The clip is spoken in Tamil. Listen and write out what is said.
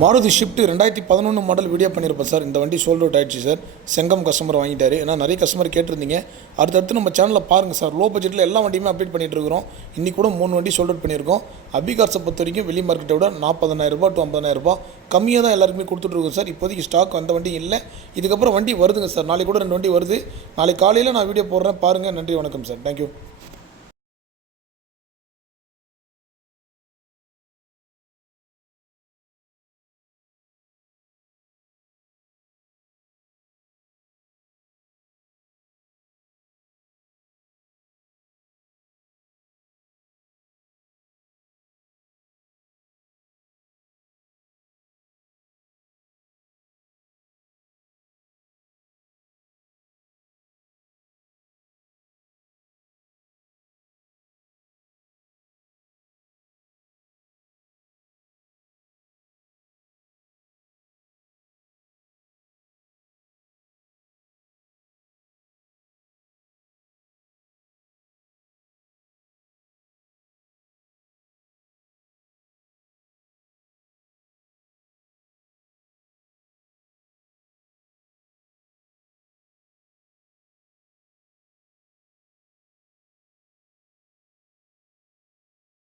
மாருதி ஷிஃப்ட் 2011 மாடல் வீடியோ பண்ணியிருப்பேன் சார். இந்த வண்டி சோல்ட் அவுட் ஆயிடுச்சு சார். செங்கம் கஸ்டமர் வாங்கிட்டாரு. ஏன்னா நிறைய கஸ்டமர் கேட்டிருந்தீங்க. அடுத்தடுத்து நம்ம சேனலில் பாருங்கள் சார். லோ பட்ஜெட்டில் எல்லா வண்டியுமே அப்டேட் பண்ணிட்டு இருக்கிறோம். இன்றைக்கி கூட 3 வண்டி சோல்ட் அவுட் பண்ணியிருக்கோம். அபிகார்ஸை பொறுத்த வரைக்கும் வெளி மார்க்கெட்டை விட 40,000 to 50,000 கம்மியாக தான் எல்லாருக்குமே கொடுத்துட்ருக்கோம் சார். இப்போதைக்கு ஸ்டாக் அந்த வண்டி இல்லை. இதுக்கப்புறம் வண்டி வருதுங்க சார். நாளைக்கு கூட 2 வண்டி வருது. நாளைக்கு காலையில் நான் வீடியோ போடுறேன் பாருங்கள். நன்றி, வணக்கம் சார். தேங்க்யூ.